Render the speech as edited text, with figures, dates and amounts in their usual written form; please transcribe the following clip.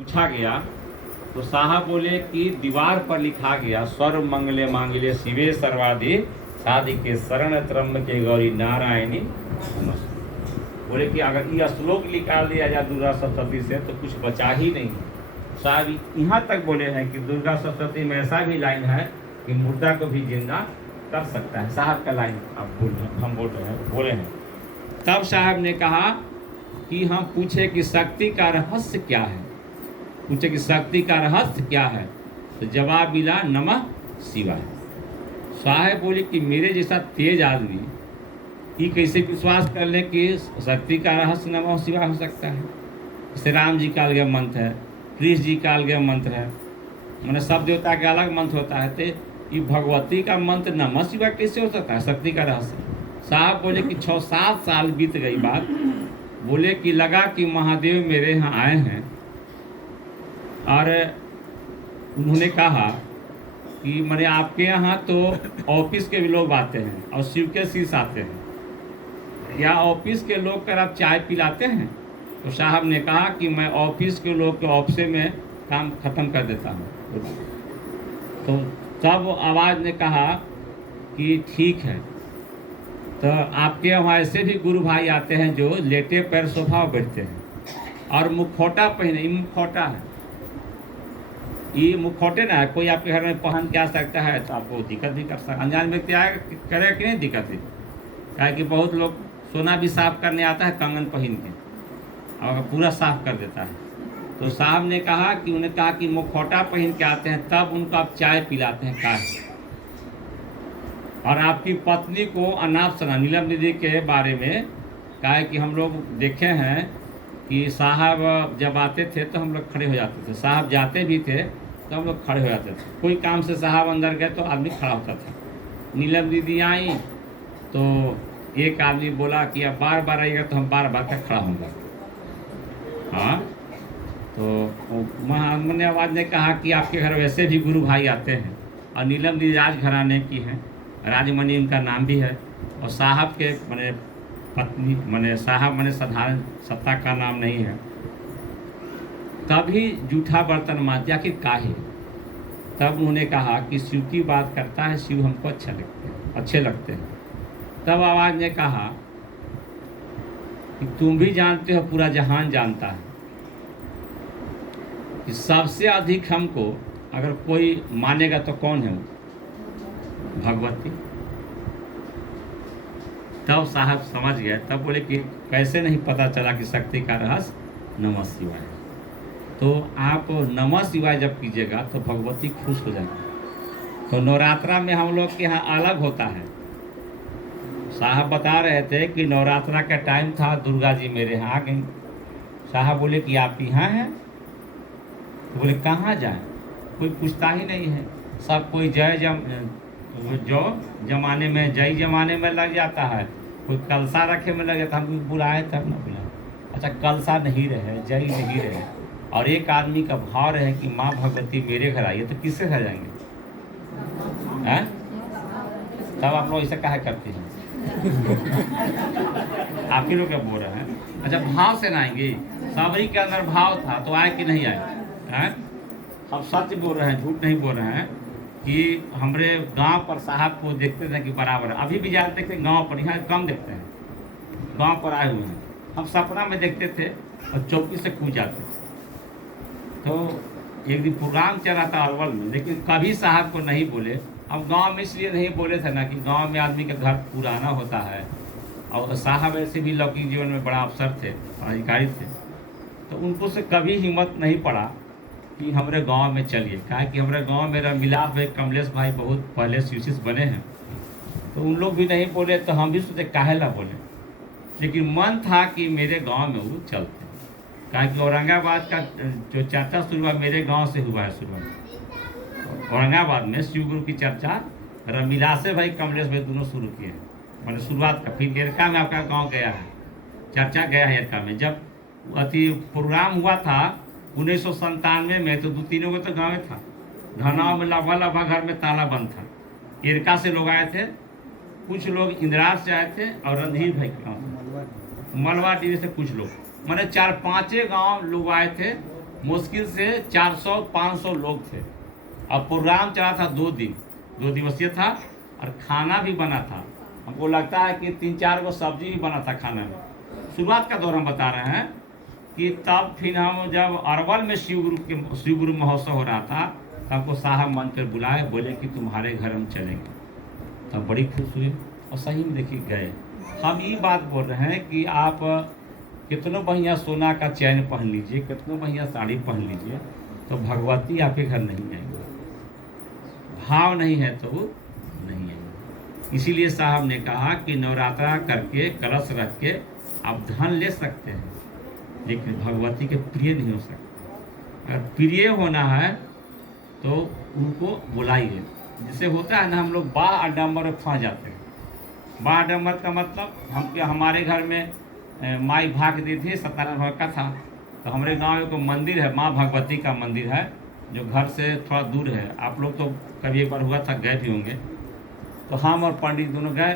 पूछा गया तो साहब बोले कि दीवार पर लिखा गया सर्व मंगले मांगल्ये शिवे सर्वादि साधिके शरण त्र्यंबके गौरी नारायणी नमोस्तुते। बोले कि अगर ये श्लोक निकाल दिया जाए दुर्गा सप्तशती से तो कुछ बचा ही नहीं। साहब यहाँ तक बोले हैं कि दुर्गा सप्तशती में ऐसा भी लाइन है कि मुर्दा को भी जिंदा कर सकता है। साहब का लाइन हम बोले हैं। तब साहब ने कहा कि हम पूछे कि शक्ति का रहस्य क्या है, पूछे कि शक्ति का रहस्य क्या है, तो जवाब मिला नमः शिवाय। साहब बोले कि मेरे जैसा तेज आदमी ये कैसे विश्वास कर ले कि शक्ति का रहस्य नमः शिवाय हो सकता है। जैसे राम जी का अलग मंत्र है, कृष्ण जी का अलग मंत्र है, मैंने सब देवता का अलग मंत्र होता है, तो ये भगवती का मंत्र नमः शिवाय कैसे हो सकता है शक्ति का रहस्य। साहब बोले कि 6-7 साल बीत गई बात। बोले कि लगा कि महादेव मेरे यहाँ आए हैं और उन्होंने कहा कि मैंने आपके यहाँ तो ऑफिस के भी लोग आते हैं और शिव के शीश आते हैं, या ऑफिस के लोग कर आप चाय पिलाते हैं। तो साहब ने कहा कि मैं ऑफिस के लोग के ऑफिस में काम ख़त्म कर देता हूँ। तो तब आवाज़ ने कहा कि ठीक है, तो आपके वहाँ ऐसे भी गुरु भाई आते हैं जो लेटे पैर सोफा बैठते हैं और मुखौटा पहने। ये मुखौटा है, ये मुखौटे ना है, कोई आपके घर में पहन के आ सकता है तो आपको दिक्कत भी कर सकता। अनजान व्यक्ति आए करे कि नहीं दिक्कत है, क्या कि बहुत लोग सोना भी साफ करने आता है कंगन पहन के और पूरा साफ कर देता है। तो साहब ने कहा कि उन्हें कहा कि मुखौटा पहन के आते हैं तब उनको आप चाय पिलाते हैं का। और आपकी पत्नी को अनाप शनाप नीलम दीदी के बारे में कहा है कि हम लोग देखे हैं कि साहब जब आते थे तो हम लोग खड़े हो जाते थे, साहब जाते भी थे तो हम लोग खड़े हो जाते थे। कोई काम से साहब अंदर गए तो आदमी खड़ा होता था। नीलम दीदी आई तो एक आदमी बोला कि अब बार बार आइएगा तो हम बार बार तक खड़ा होंगे। हाँ, तो महात्मा ने आवाज़ ने कहा कि आपके घर वैसे भी गुरु भाई आते हैं और नीलम दीदी राजघराने की हैं, राजमणि उनका नाम भी है, और साहब के मैंने पत्नी मैंने साहब मैंने साधारण सत्ता का नाम नहीं है। तभी जूठा बर्तन मांज दिया कि काहे। तब उन्होंने कहा कि शिव की बात करता है, शिव हमको अच्छे लगते हैं। तब आवाज़ ने कहा कि तुम भी जानते हो, पूरा जहान जानता है कि सबसे अधिक हमको अगर कोई मानेगा तो कौन है वो, भगवती। तब साहब समझ गए। तब बोले कि कैसे नहीं पता चला कि शक्ति का रहस्य नमः शिवाय। तो आप नमः शिवाय जब कीजिएगा तो भगवती खुश हो जाएगी। तो नवरात्रा में हम लोग के यहाँ अलग होता है। साहब बता रहे थे कि नवरात्रा का टाइम था, दुर्गा जी मेरे यहाँ आ गई। साहब बोले कि आप यहाँ हैं? तो बोले कहाँ जाएं, कोई पूछता ही नहीं है। सब कोई जो जमाने में जय जमाने में लग जाता है, कोई कलसा रखे में लग जाता है। हम बुलाए तब ना बुलाए, अच्छा कलसा नहीं रहे, जय नहीं रहे, और एक आदमी का भाव रहे कि माँ भगवती मेरे घर आई है, तो किससे घर जाएंगे हैं? तब आप लोग ऐसा काहे करते हैं? आप ही लोग क्या बोल रहे हैं? अच्छा भाव से ना आएंगे, सबरी के अंदर भाव था तो आए कि नहीं आए हैं? हम सत्य बोल रहे हैं, झूठ नहीं बोल रहे हैं कि हमारे गांव पर साहब को देखते थे कि बराबर, अभी भी ज़्यादा देखते हैं गांव पर, यहाँ कम देखते हैं। गांव पर आए हुए हैं, हम सपना में देखते थे और चौकी से कूद जाते थे। तो एक दिन प्रोग्राम चला था अरवल में, लेकिन कभी साहब को नहीं बोले। अब गांव में इसलिए नहीं बोले थे ना कि गांव में आदमी का घर पुराना होता है, और साहब ऐसे भी लौकिक जीवन में बड़ा अफसर थे, अधिकारी थे, तो उनको से कभी हिम्मत नहीं पड़ा कि हमारे गांव में चलिए। कहा कि हमारे गांव में मेरा मिलाप है, कमलेश भाई बहुत पहले शिवशिष बने हैं, तो उन लोग भी नहीं बोले, तो हम भी सोचे काहे ला बोले। लेकिन मन था कि मेरे गांव में वो चलते। कहा कि औरंगाबाद का जो चर्चा शुरू हुआ मेरे गांव से हुआ है। शुरुआत औरंगाबाद में शिव गुरु की चर्चा रमिलासे भाई कमलेश भाई दोनों शुरू किए हैं, मैंने शुरुआत का। फिर एरका में आपका गाँव गया है, चर्चा गया है एरका में। जब अति प्रोग्राम हुआ था 1997 में, तो 2-3 तो गाँव में था। धनाव में लभा घर में ताला बंद था। एरका से लोग आए थे, कुछ लोग इंदिरा से आए थे, और रणधीर भाई के गाँव से, मलवा टीवी से कुछ लोग, मैंने 4-5 गांव लोग आए थे मुश्किल से 400-500 लोग थे। अब प्रोग्राम चला था 2 दिन, 2 दिवसीय था और खाना भी बना था। हमको लगता है कि 3-4 गो सब्जी भी बना था खाना में। शुरुआत का दौर हम बता रहे हैं कि तब फिर हम जब अरवल में शिव गुरु महोत्सव हो रहा था, तब हमको साहब मंच पर बुलाए, बोले कि तुम्हारे घर हम चलेंगे। तब बड़ी खुश हुए और सही में देखिए गए। हम ये बात बोल रहे हैं कि आप कितनों बढ़िया सोना का चैन पहन लीजिए, कितनों बढ़िया साड़ी पहन लीजिए, तो भगवती आपके घर नहीं आएंगे। भाव नहीं है तो वो नहीं आएंगे। इसीलिए साहब ने कहा कि नवरात्रा करके कलश रख के आप धन ले सकते हैं, लेकिन भगवती के प्रिय नहीं हो सकते। अगर प्रिय होना है तो उनको बुलाइए। जिसे होता है ना, हम लोग बा आडम्बर में फंस जाते हैं। बा आडम्बर का मतलब हमारे घर में माई भाग दी थी, सत्यनारायण भगवान का था, तो हमारे गांव में कोई मंदिर है, माँ भगवती का मंदिर है, जो घर से थोड़ा दूर है। आप लोग तो कभी एक बार हुआ था, गए भी होंगे। तो हम और पंडित दोनों गए,